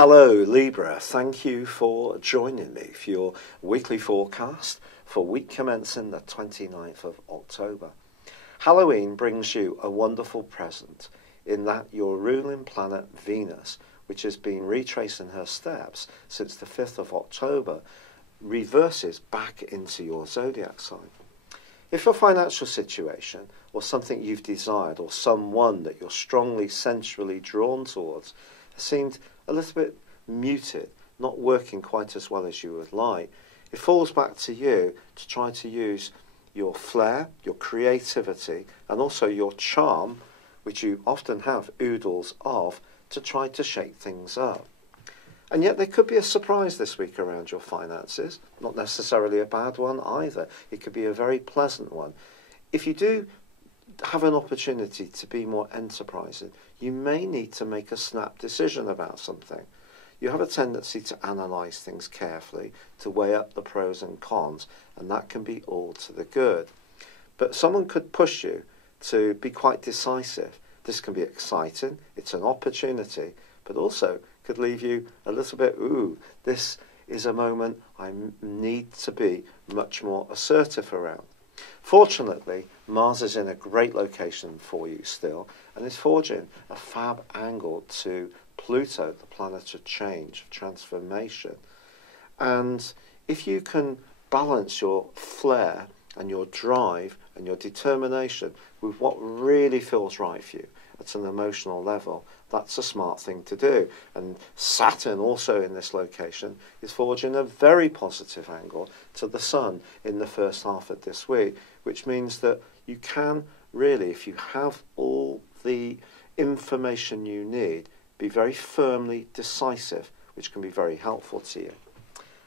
Hello Libra, thank you for joining me for your weekly forecast for week commencing the 29th of October. Halloween brings you a wonderful present in that your ruling planet Venus, which has been retracing her steps since the 5th of October, reverses back into your zodiac sign. If your financial situation or something you've desired or someone that you're strongly sensually drawn towards has seemed a little bit muted, not working quite as well as you would like, it falls back to you to try to use your flair, your creativity, and also your charm, which you often have oodles of, to try to shake things up. And yet there could be a surprise this week around your finances, not necessarily a bad one either. It could be a very pleasant one. If you do have an opportunity to be more enterprising, you may need to make a snap decision about something. You have a tendency to analyse things carefully, to weigh up the pros and cons, and that can be all to the good. But someone could push you to be quite decisive. This can be exciting, it's an opportunity, but also could leave you a little bit, this is a moment I need to be much more assertive around. Fortunately, Mars is in a great location for you still, and is forging a fab angle to Pluto, the planet of change, of transformation. And if you can balance your flair and your drive and your determination with what really feels right for you at an emotional level, that's a smart thing to do. And Saturn, also in this location, is forging a very positive angle to the Sun in the first half of this week, which means that you can really, if you have all the information you need, be very firmly decisive, which can be very helpful to you.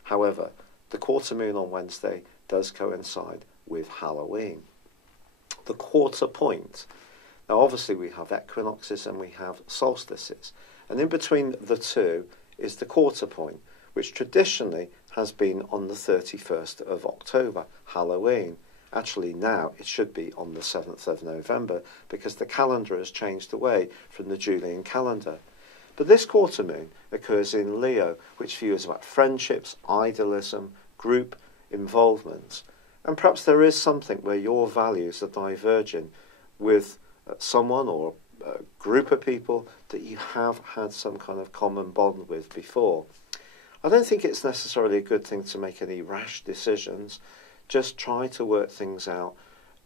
However, the quarter moon on Wednesday does coincide with Halloween. The quarter point. Now, obviously, we have equinoxes and we have solstices. And in between the two is the quarter point, which traditionally has been on the 31st of October, Halloween. Actually, now it should be on the 7th of November because the calendar has changed away from the Julian calendar. But this quarter moon occurs in Leo, which views about friendships, idealism, group involvement. And perhaps there is something where your values are diverging with someone or a group of people that you have had some kind of common bond with before. I don't think it's necessarily a good thing to make any rash decisions. Just try to work things out.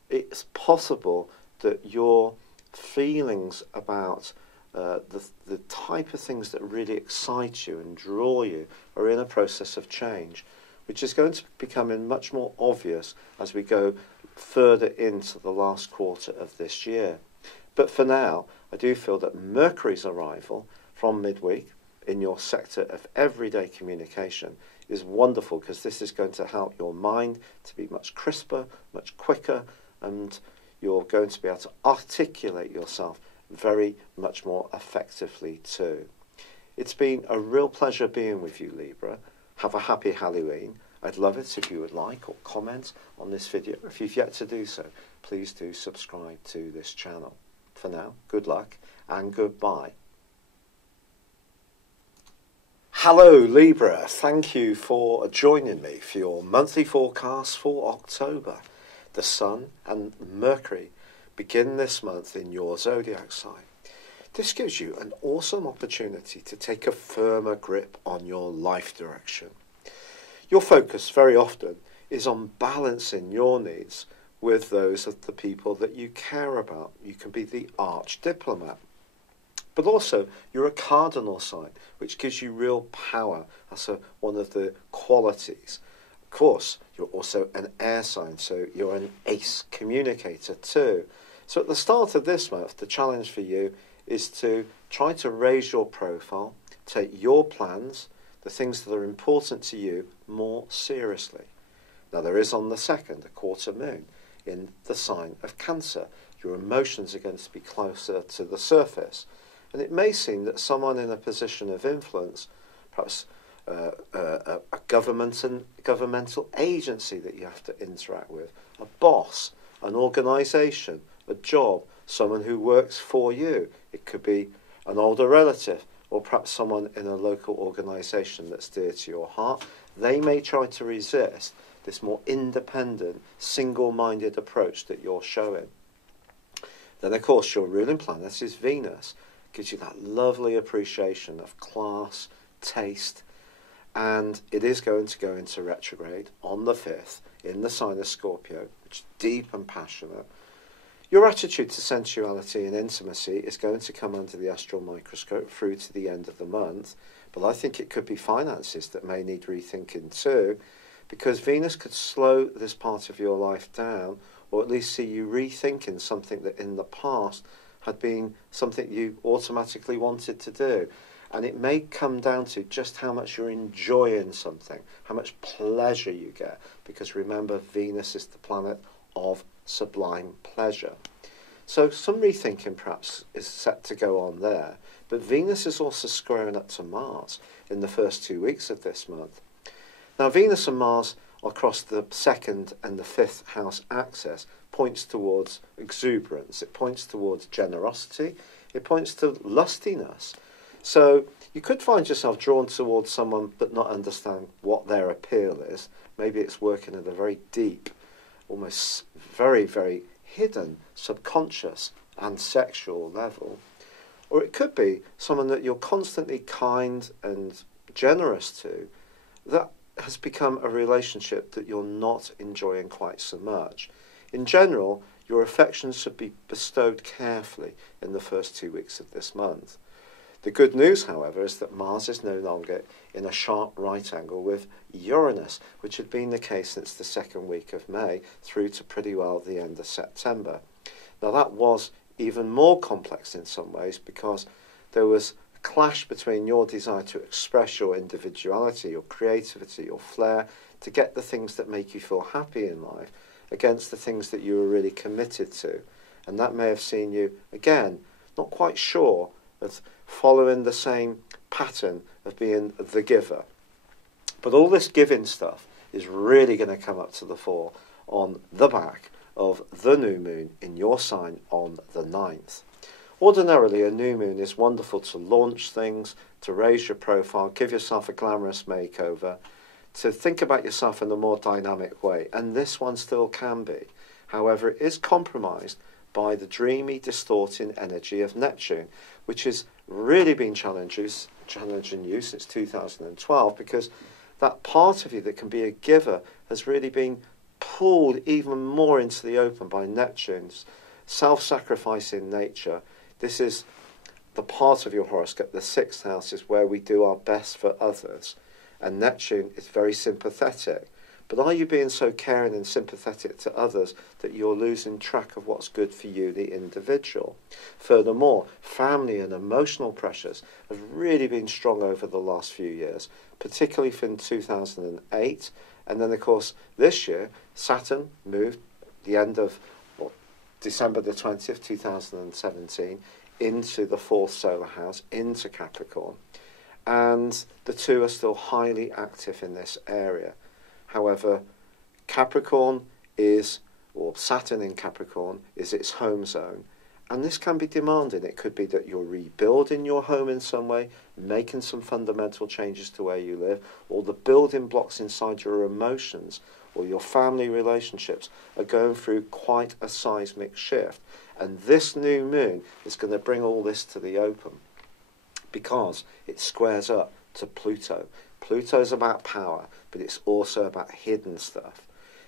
It's possible that your feelings about the type of things that really excite you and draw you are in a process of change, which is going to become much more obvious as we go further into the last quarter of this year. But for now, I do feel that Mercury's arrival from midweek in your sector of everyday communication is wonderful, because this is going to help your mind to be much crisper, much quicker, and you're going to be able to articulate yourself very much more effectively too. It's been a real pleasure being with you, Libra. Have a happy Halloween. I'd love it if you would like or comment on this video. If you've yet to do so, please do subscribe to this channel. For now, good luck and goodbye. Hello Libra, thank you for joining me for your monthly forecast for October. The Sun and Mercury begin this month in your zodiac sign. This gives you an awesome opportunity to take a firmer grip on your life direction. Your focus very often is on balancing your needs with those of the people that you care about. You can be the arch diplomat. But also, you're a cardinal sign, which gives you real power. That's one of the qualities. Of course, you're also an air sign, so you're an ace communicator too. So at the start of this month, the challenge for you is to try to raise your profile, take your plans, the things that are important to you, more seriously. Now, there is on the 2nd a quarter moon in the sign of Cancer. Your emotions are going to be closer to the surface. And it may seem that someone in a position of influence, perhaps a governmental agency that you have to interact with, a boss, an organisation, a job, someone who works for you. It could be an older relative or perhaps someone in a local organisation that's dear to your heart, they may try to resist this more independent, single-minded approach that you're showing. Then, of course, your ruling planet is Venus. Gives you that lovely appreciation of class, taste, and it is going to go into retrograde on the 5th in the sign of Scorpio, which is deep and passionate. Your attitude to sensuality and intimacy is going to come under the astral microscope through to the end of the month, but I think it could be finances that may need rethinking too, because Venus could slow this part of your life down, or at least see you rethinking something that in the past had been something you automatically wanted to do. And it may come down to just how much you're enjoying something, how much pleasure you get, because remember, Venus is the planet of sublime pleasure. So some rethinking perhaps is set to go on there, but Venus is also squaring up to Mars in the first 2 weeks of this month. Now, Venus and Mars across the 2nd and the 5th house axis points towards exuberance, it points towards generosity, it points to lustiness. So you could find yourself drawn towards someone but not understand what their appeal is. Maybe it's working at a very deep, almost very, very hidden, subconscious and sexual level. Or it could be someone that you're constantly kind and generous to that has become a relationship that you're not enjoying quite so much. In general, your affections should be bestowed carefully in the first 2 weeks of this month. The good news, however, is that Mars is no longer in a sharp right angle with Uranus, which had been the case since the 2nd week of May through to pretty well the end of September. Now that was even more complex in some ways because there was a clash between your desire to express your individuality, your creativity, your flair, to get the things that make you feel happy in life against the things that you were really committed to. And that may have seen you, again, not quite sure of following the same pattern of being the giver. But all this giving stuff is really going to come up to the fore on the back of the new moon in your sign on the 9th. Ordinarily, a new moon is wonderful to launch things, to raise your profile, give yourself a glamorous makeover, to think about yourself in a more dynamic way, and this one still can be. However, it is compromised by the dreamy, distorting energy of Neptune, which has really been challenging you since 2012, because that part of you that can be a giver has really been pulled even more into the open by Neptune's self-sacrificing nature. This is the part of your horoscope, the 6th house, is where we do our best for others. And Neptune is very sympathetic. But are you being so caring and sympathetic to others that you're losing track of what's good for you, the individual? Furthermore, family and emotional pressures have really been strong over the last few years, particularly from 2008. And then, of course, this year, Saturn moved the end of December the 20th, 2017, into the 4th solar house, into Capricorn. And the two are still highly active in this area. However, Capricorn is, or Saturn in Capricorn, is its home zone. And this can be demanding. It could be that you're rebuilding your home in some way, making some fundamental changes to where you live, or the building blocks inside your emotions or your family relationships are going through quite a seismic shift. And this new moon is going to bring all this to the open because it squares up to Pluto. Pluto's about power, but it's also about hidden stuff.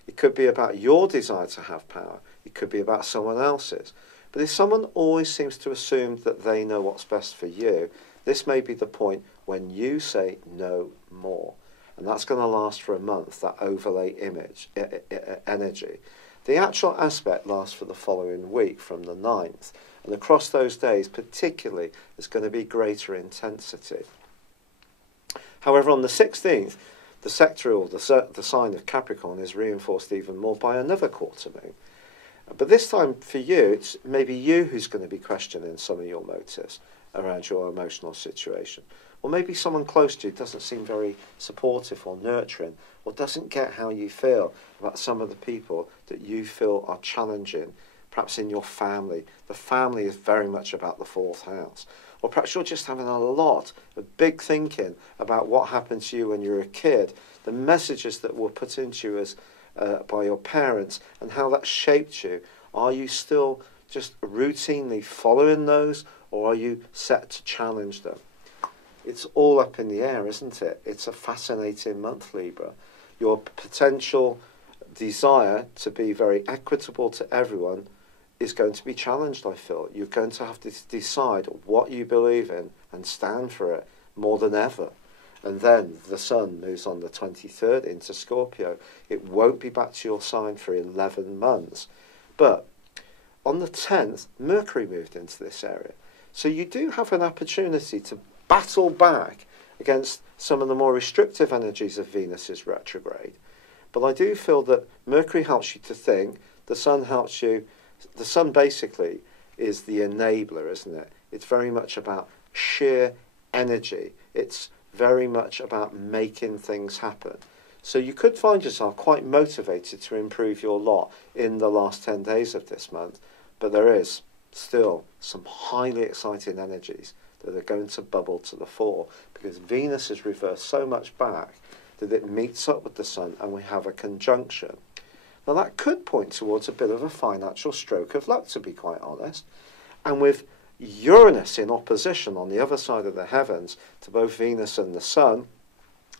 It could be about your desire to have power. It could be about someone else's. But if someone always seems to assume that they know what's best for you, this may be the point when you say no more. And that's going to last for a month, that overlay energy. The actual aspect lasts for the following week from the 9th. And across those days, particularly, there's going to be greater intensity. However, on the 16th, the sector, or the sign of Capricorn, is reinforced even more by another quarter moon. But this time for you, it's maybe you who's going to be questioning some of your motives around your emotional situation. Or maybe someone close to you doesn't seem very supportive or nurturing, or doesn't get how you feel about some of the people that you feel are challenging, perhaps in your family. The family is very much about the 4th house. or perhaps you're just having a lot of big thinking about what happened to you when you were a kid, the messages that were put into you as by your parents and how that shaped you. Are you still just routinely following those, or are you set to challenge them? It's all up in the air, isn't it? It's a fascinating month, Libra. Your potential desire to be very equitable to everyone is going to be challenged, I feel. You're going to have to decide what you believe in and stand for it more than ever. And then the sun moves on the 23rd into Scorpio. It won't be back to your sign for 11 months. But on the 10th, Mercury moved into this area. So you do have an opportunity to battle back against some of the more restrictive energies of Venus's retrograde. But I do feel that Mercury helps you to think, the sun helps you. The sun basically is the enabler, isn't it? It's very much about sheer energy. It's very much about making things happen. So you could find yourself quite motivated to improve your lot in the last 10 days of this month, but there is still some highly exciting energies that are going to bubble to the fore, because Venus is reversed so much back that it meets up with the sun and we have a conjunction. Now that could point towards a bit of a financial stroke of luck, to be quite honest. And with Uranus in opposition on the other side of the heavens to both Venus and the sun,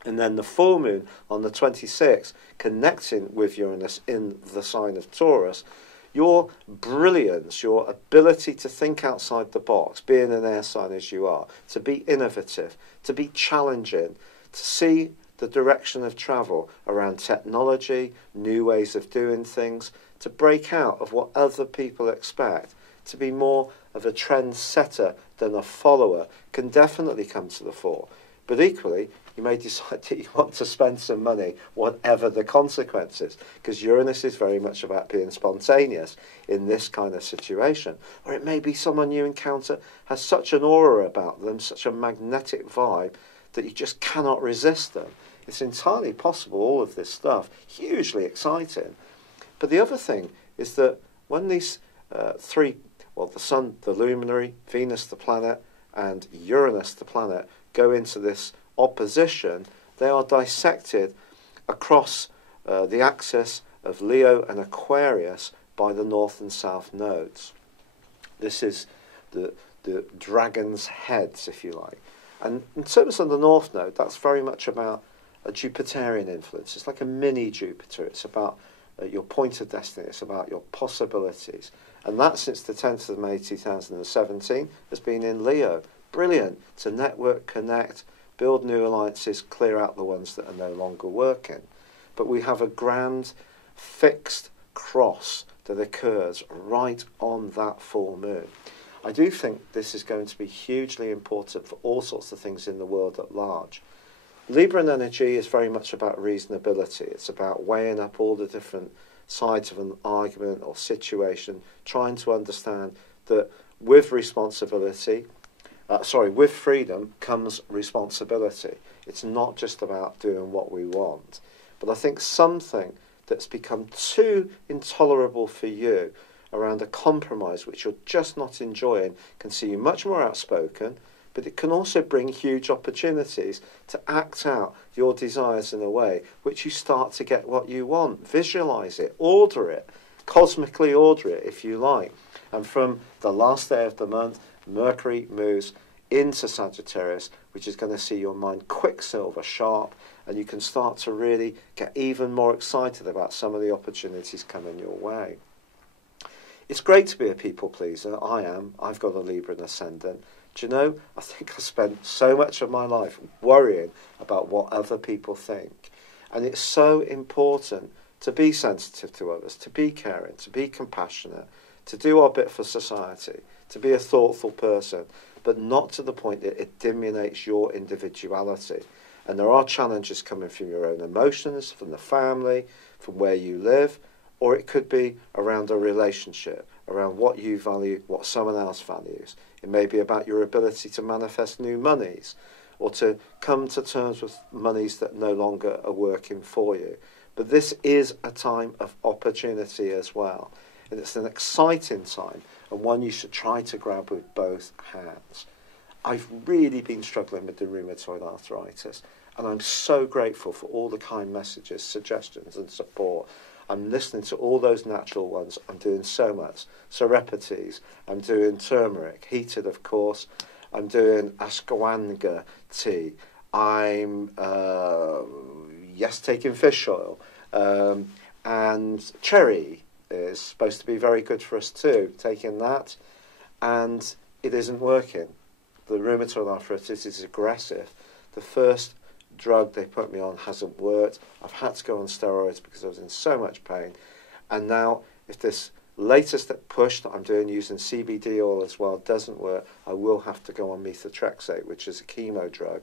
and then the full moon on the 26th connecting with Uranus in the sign of Taurus, your brilliance, your ability to think outside the box, being an air sign as you are, to be innovative, to be challenging, to see the direction of travel around technology, new ways of doing things, to break out of what other people expect, to be more of a trendsetter than a follower, can definitely come to the fore. But equally, you may decide that you want to spend some money, whatever the consequences, because Uranus is very much about being spontaneous in this kind of situation. Or it may be someone you encounter has such an aura about them, such a magnetic vibe, that you just cannot resist them. It's entirely possible, all of this stuff, hugely exciting. But the other thing is that when these three, well, the sun, the luminary, Venus, the planet, and Uranus, the planet, go into this opposition, they are dissected across the axis of Leo and Aquarius by the north and south nodes. This is the dragon's heads, if you like. And in terms of the north node, that's very much about a Jupiterian influence. It's like a mini Jupiter. It's about your point of destiny. It's about your possibilities. And that, since the 10th of May 2017, has been in Leo. Brilliant to network, connect, build new alliances, clear out the ones that are no longer working. But we have a grand fixed cross that occurs right on that full moon. I do think this is going to be hugely important for all sorts of things in the world at large. Libran energy is very much about reasonability. It's about weighing up all the different sides of an argument or situation, trying to understand that with responsibility, with freedom comes responsibility. It's not just about doing what we want. But I think something that's become too intolerable for you around a compromise which you're just not enjoying can see you much more outspoken, but it can also bring huge opportunities to act out your desires in a way which you start to get what you want. Visualize it, order it, cosmically order it if you like. And from the last day of the month, Mercury moves into Sagittarius, which is going to see your mind quicksilver sharp, and you can start to really get even more excited about some of the opportunities coming your way. It's great to be a people pleaser. I am. I've got a Libra ascendant. Do you know, I think I spent so much of my life worrying about what other people think. And it's so important to be sensitive to others, to be caring, to be compassionate, to do our bit for society, to be a thoughtful person, but not to the point that it diminishes your individuality. And there are challenges coming from your own emotions, from the family, from where you live, or it could be around a relationship, around what you value, what someone else values. It may be about your ability to manifest new monies, or to come to terms with monies that no longer are working for you. But this is a time of opportunity as well. And it's an exciting time, and one you should try to grab with both hands. I've really been struggling with the rheumatoid arthritis, and I'm so grateful for all the kind messages, suggestions and support. I'm listening to all those natural ones. I'm doing so much. Serepites, I'm doing turmeric, heated of course. I'm doing ashwagandha tea. I'm, taking fish oil. And cherry is supposed to be very good for us too, taking that. And it isn't working. The rheumatoid arthritis is aggressive. The first drug they put me on hasn't worked. I've had to go on steroids because I was in so much pain. And now, if this latest push that I'm doing using CBD oil as well doesn't work, I will have to go on methotrexate, which is a chemo drug.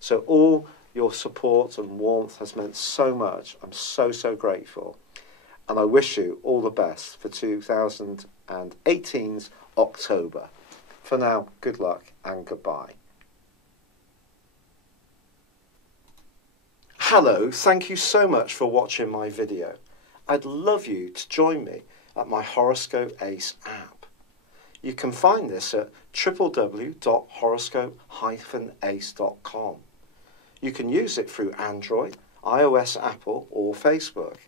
So all your support and warmth has meant so much. I'm so, so grateful. And I wish you all the best for 2018's October. For now, good luck and goodbye. Hello, thank you so much for watching my video. I'd love you to join me at my Horoscope Ace app. You can find this at www.horoscope-ace.com. You can use it through Android, iOS, Apple or Facebook.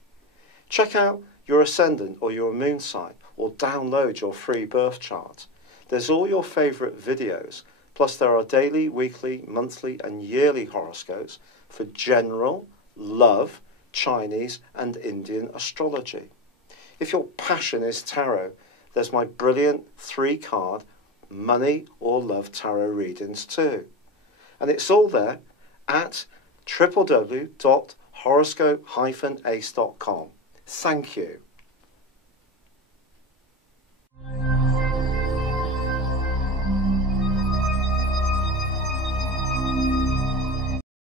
Check out your ascendant or your moon sign or download your free birth chart. There's all your favourite videos, plus there are daily, weekly, monthly and yearly horoscopes for general, love, Chinese and Indian astrology. If your passion is tarot, there's my brilliant 3-card money or love tarot readings too. And it's all there at www.horoscope-ace.com. Thank you.